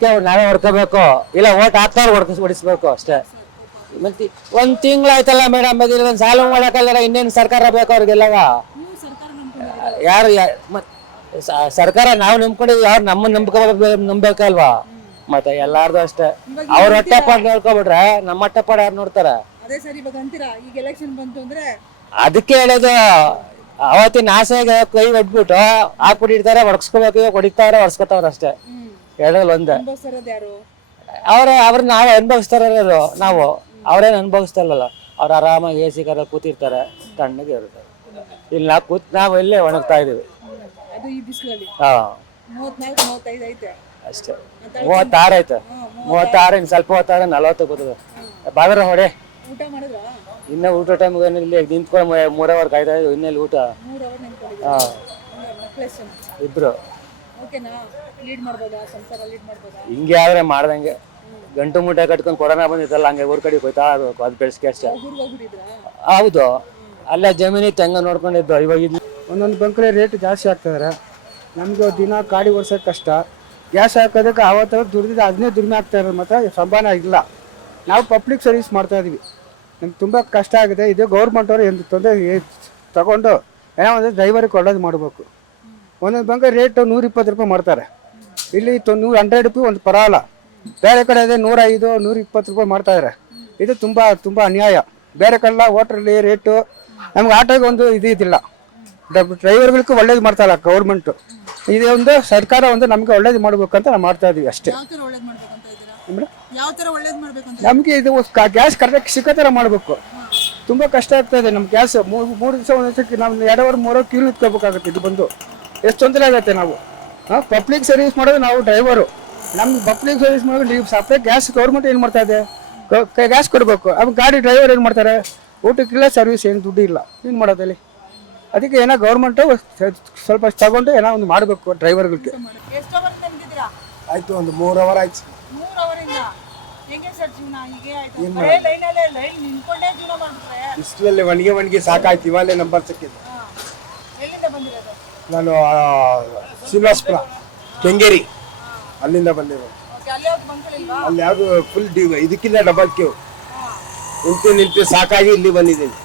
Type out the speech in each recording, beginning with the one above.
ನಾವೇ ಹೊಡ್ಕೋಬೇಕು, ಇಲ್ಲ ಓಟ್ ಹಾಕ್ತಾರ ಹೊಡಿಸ್ಬೇಕು ಅಷ್ಟೇ. ಮತ್ತೆ ಒಂದ್ ತಿಂಗಳಾಯ್ತಲ್ಲ ಮೇಡಮ್, ಒಂದ್ ಸಾಲ ಮಾಡಕ್ಕಲ್ಲ, ಇನ್ನೇನು ಸರ್ಕಾರ ಬೇಕು ಅವ್ರಿಗೆಲ್ಲವ? ಯಾರು ಸರ್ಕಾರ ನಾವು ನಂಬ್ಕೊಂಡಿದ್ವಿ, ಯಾರು ನಮ್ಮನ್ನ ನಂಬೇಕಲ್ವಾ? ಮತ್ತೆ ಎಲ್ಲಾರ್ದು ಅಷ್ಟೇ. ಅವ್ರ ಹೊಟ್ಟೆಪಾಡ್ ನೋಡ್ಕೊಬಿಟ್ರೆ ನಮ್ಮ ಹೊಟ್ಟೆಪಾಡ್ ಯಾರು ನೋಡ್ತಾರ? ಅದಕ್ಕೆ ಹೇಳೋದು, ಅವತ್ತಿನ ಆಸೆಗೆ ಕೈ ಒಡ್ಬಿಟ್ಟು ಹಾಕ್ಬಿಟ್ಟಿರ್ತಾರೆ, ಹೊಡ್ಸ್ಕೋಬೇಕು, ಹೊಡಿತಾರೆ, ಹೊಡ್ಸ್ಕೊತಾವ್ರ ಅಷ್ಟೇ. ಹೇಳೋದು ಒಂದೇ. ಅವ್ರನ್ನ ನಾವೇ ಅನುಭವಿಸ್ತಾರ ಇರೋದು, ನಾವು ಅವ್ರೇನು ಅನುಭವಿಸ್ತಾರಲ್ಲ. ಅವ್ರು ಆರಾಮಾಗಿ AC ಕಾರಲ್ಲಿ ಕೂತಿರ್ತಾರೆ, ತಣ್ಣಗೆ ಇರ್ತಾರೆ. ಇಲ್ಲಿ ನಾವು ಇಲ್ಲೇ ಒಣಗ್ತಾ ಇದೀವಿ. ಹಾ ಅಷ್ಟೇ. 36 ಆಯ್ತು, 36 ಇನ್ನು ಸ್ವಲ್ಪ ಹೊತ್ತಾಗ 40 ಬರ್ತದೆ. ಬಾದ್ರ ಹೊಡೆ ಇನ್ನ ಊಟ ಟೈಮ್ ಇಲ್ಲಿ ನಿಂತ್ಕೊಂಡು 3 ಅವರ್ ಕಾಯ್ತಾ ಇದ್ದೀವಿ. ಇನ್ನೆಲ್ಲಿ ಊಟ? ಹಾ, ಇಬ್ರು. ಹಿಂಗೆ ಆದ್ರೆ ಮಾಡ್ದಂಗೆ. ಗಂಟು ಮೂಟೆ ಕಟ್ಕೊಂಡು ಕೊರೋನಾ ಬಂದಿತ್ತಲ್ಲ, ಹಂಗೆ ಊರ್ ಕಡೆ ಹೋಯ್ತಾ ಇರ್ಬೇಕು, ಅದು ಬೆಳೆಸ್ಕೆ ಅಷ್ಟೇ. ಹೌದು, ಅಲ್ಲೇ ಜಮೀನಿ ತೆಂಗ ನೋಡ್ಕೊಂಡಿದ್ದು. ಇವಾಗ ಒಂದೊಂದು ಬಂಕರೆ ರೇಟ್ ಜಾಸ್ತಿ ಆಗ್ತಿದಾರೆ. ನಮ್ಗೆ ದಿನ ಗಾಡಿ ಓಡಿಸೋಕೆ ಕಷ್ಟ. ಗ್ಯಾಸ್ ಹಾಕೋದಕ್ಕೆ ಆವತ್ತು ದುಡ್ದಿದ್ದು ಅದನ್ನೇ ದುಡಿಮೆ ಆಗ್ತಾ ಇರೋದು, ಮತ್ತು ಸಂಭಾವನೆ ಇಲ್ಲ. ನಾವು ಪಬ್ಲಿಕ್ ಸರ್ವಿಸ್ ಮಾಡ್ತಾ ಇದೀವಿ, ನಮ್ಗೆ ತುಂಬ ಕಷ್ಟ ಆಗಿದೆ. ಇದು ಗೌರ್ಮೆಂಟ್ ಅವರು ಎಂದು ತೊಂದರೆ ತಗೊಂಡು ಏನೋ ಒಂದು ಡ್ರೈವರಿಗೆ ಒಳ್ಳೇದು ಮಾಡಬೇಕು. ಒಂದೊಂದು ಬಂಕ ರೇಟು 120 ರೂಪಾಯಿ ಮಾಡ್ತಾರೆ. ಇಲ್ಲಿ 100 ರೂಪಾಯಿ ಒಂದು ಪರವಾಗಿಲ್ಲ. ಬೇರೆ ಕಡೆ ಇದೆ 105, 120 ರೂಪಾಯಿ ಮಾಡ್ತಾಯಿದ್ದಾರೆ. ಇದು ತುಂಬ ತುಂಬ ಅನ್ಯಾಯ. ಬೇರೆ ಕಡೆ ಹೋಟ್ರಲ್ಲಿ ರೇಟು, ನಮ್ಗೆ ಆಟೋಗೆ ಒಂದು ಇದಿಲ್ಲ. ಡ್ರೈವರ್ಗಳಿಗೂ ಒಳ್ಳೇದು ಮಾಡ್ತಾಯಿಲ್ಲ ಗೌರ್ಮೆಂಟು. ಇದು ಒಂದು ಸರ್ಕಾರ ಒಂದು ನಮಗೆ ಒಳ್ಳೇದು ಮಾಡ್ಬೇಕಂತ ನಾವು ಮಾಡ್ತಾ ಇದೀವಿ ಅಷ್ಟೇ. ನಮಗೆ ಇದು ಗ್ಯಾಸ್ ಕರೆಕ್ಟಾಗಿ ಸಿಕ್ಕೋ ಥರ ಮಾಡಬೇಕು. ತುಂಬ ಕಷ್ಟ ಆಗ್ತಾ ಇದೆ ನಮ್ಗೆ ಗ್ಯಾಸ್. 3 ದಿವಸ ಒಂದು ದಿವಸಕ್ಕೆ ನಾವು 2 ಅವರ್ 3 ಅವರ್ ಕ್ಯೂ ನಿಂತ್ಕೋಬೇಕಾಗುತ್ತೆ. ಇದು ಬಂದು ಎಷ್ಟು ತೊಂದರೆ ಆಗುತ್ತೆ. ನಾವು ಪಬ್ಲಿಕ್ ಸರ್ವಿಸ್ ಮಾಡೋದು, ನಾವು ಡ್ರೈವರು. ನಮ್ಗೆ ಪಬ್ಲಿಕ್ ಸರ್ವಿಸ್ ಮಾಡೋದು. ನೀವು ಸಪ್ರೇಟ್ ಗ್ಯಾಸ್ ಗೌರ್ಮೆಂಟ್ ಏನು ಮಾಡ್ತಾ ಇದೆ, ಗ್ಯಾಸ್ ಕೊಡಬೇಕು. ಅವಾಗ ಗಾಡಿ ಡ್ರೈವರ್ ಏನು ಮಾಡ್ತಾರೆ, ಊಟಕ್ಕಿಲ್ಲ, ಸರ್ವಿಸ್ ಏನು ದುಡ್ಡು ಇಲ್ಲ, ಏನು ಮಾಡೋದಲ್ಲಿ? ಅದಕ್ಕೆ ಏನೋ ಗೌರ್ಮೆಂಟು ಸ್ವಲ್ಪ ತಗೊಂಡು ಏನೋ ಒಂದು ಮಾಡಬೇಕು ಡ್ರೈವರ್ಗಳಿಗೆ. ಆಯ್ತು, ಒಂದು 3 ಅವರ್ ಆಯ್ತು. ಇಷ್ಟರಲ್ಲಿ ಒಣಗಿ ಸಾಕಾಯ್ತು. ಇವಲ್ಲೇ ನಂಬರ್ ಸಿಕ್ಕಿದ್ದು. ನಾನು ಶ್ರೀನಿವಾಸಪುರ ಕೆಂಗೇರಿ ಅಲ್ಲಿಂದ ಬಂದಿರೋದು. ಅಲ್ಲಿ ಯಾವುದು ಫುಲ್ ಇದಕ್ಕಿಂತ ಡಬಲ್ ಕ್ಯೂ ನಿಂತು ಸಾಕಾಗಿ ಇಲ್ಲಿ ಬಂದಿದ್ದೀನಿ.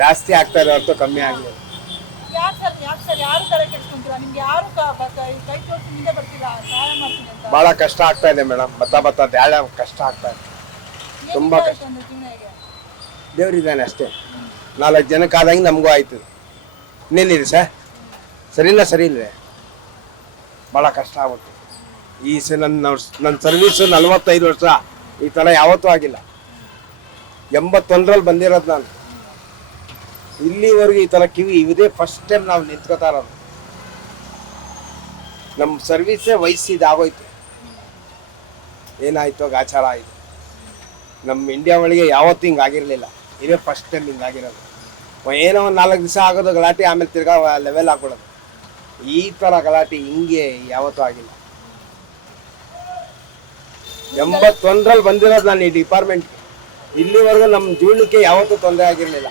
ಜಾಸ್ತಿ ಆಗ್ತಾ ಇದೆ ಹೊರತು ಕಮ್ಮಿ ಆಗಿದೆ. ಬಹಳ ಕಷ್ಟ ಆಗ್ತಾ ಇದೆ ಮೇಡಮ್. ಬತ್ತ ದ್ಯಾಳ ಕಷ್ಟ ಆಗ್ತಾ ಇದೆ, ತುಂಬಾ ಕಷ್ಟ. ದೇವ್ರಿದ್ದಾನೆ ಅಷ್ಟೇ. 4 ಜನಕ್ಕೆ ಆದಂಗೆ ನಮಗೂ ಆಯ್ತು. ಇನ್ನೇನಿದೆ ಸರ್, ಸರಿ ಇಲ್ವೇ? ಭಾಳ ಕಷ್ಟ ಆಗ್ಬಿಟ್ಟು ಈ ನನ್ನ ಸರ್ವೀಸು 45 ವರ್ಷ ಈ ಥರ ಯಾವತ್ತೂ ಆಗಿಲ್ಲ. 81ರಲ್ಲಿ ಬಂದಿರೋದು ನಾನು. ಇಲ್ಲಿವರೆಗೂ ಈ ಥರ ಕಿವಿ ಇದೇ ಫಸ್ಟ್ ಟೈಮ್ ನಾವು ನಿಂತ್ಕೋತಾ ಇರೋದು. ನಮ್ಮ ಸರ್ವೀಸೇ ವಯಸ್ಸಿದಾಗೋಯ್ತು. ಏನಾಯ್ತು, ಗಾಚಾರ ಆಯಿತು. ನಮ್ಮ ಇಂಡಿಯಾ ಒಳಗೆ ಯಾವತ್ತೂ ಹಿಂಗಾಗಿರಲಿಲ್ಲ. ಇದೇ ಫಸ್ಟ್ ಟೈಮ್ ಹಿಂಗಾಗಿರೋದು. ಏನೋ ಒಂದು 4 ದಿವಸ ಆಗೋದು ಗಲಾಟೆ, ಆಮೇಲೆ ತಿರ್ಗಾ ಲೆವೆಲ್ ಆಗ್ಬಿಡೋದು. ಈ ಥರ ಗಲಾಟೆ ಹಿಂಗೆ ಯಾವತ್ತೂ ಆಗಿಲ್ಲ. 81ರಲ್ಲಿ ಬಂದಿರೋದು ನಾನು ಈ ಡಿಪಾರ್ಟ್ಮೆಂಟ್. ಇಲ್ಲಿವರೆಗೂ ನಮ್ಮ ಜೀವನಕ್ಕೆ ಯಾವತ್ತೂ ತೊಂದರೆ ಆಗಿರಲಿಲ್ಲ.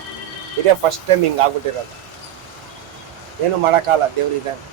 ಇದೇ ಫಸ್ಟ್ ಟೈಮ್ ಹಿಂಗಾಗ್ಬಿಟ್ಟಿರೋದು. ಏನು ಮಾಡೋಕ್ಕಾಗಲ್ಲ, ದೇವ್ರಿದ್ದಾನೆ.